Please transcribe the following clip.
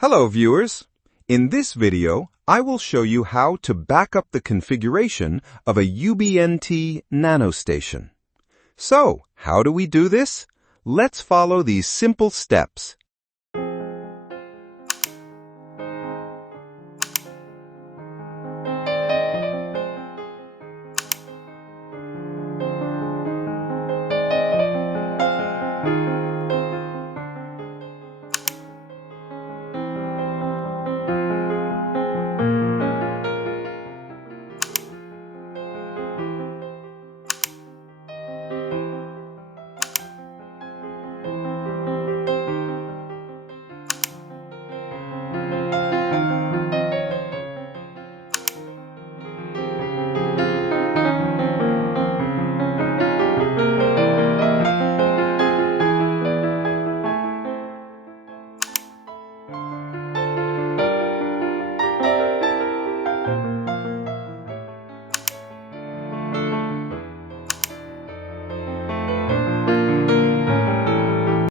Hello viewers! In this video, I will show you how to back up the configuration of a UBNT NanoStation. So, how do we do this? Let's follow these simple steps.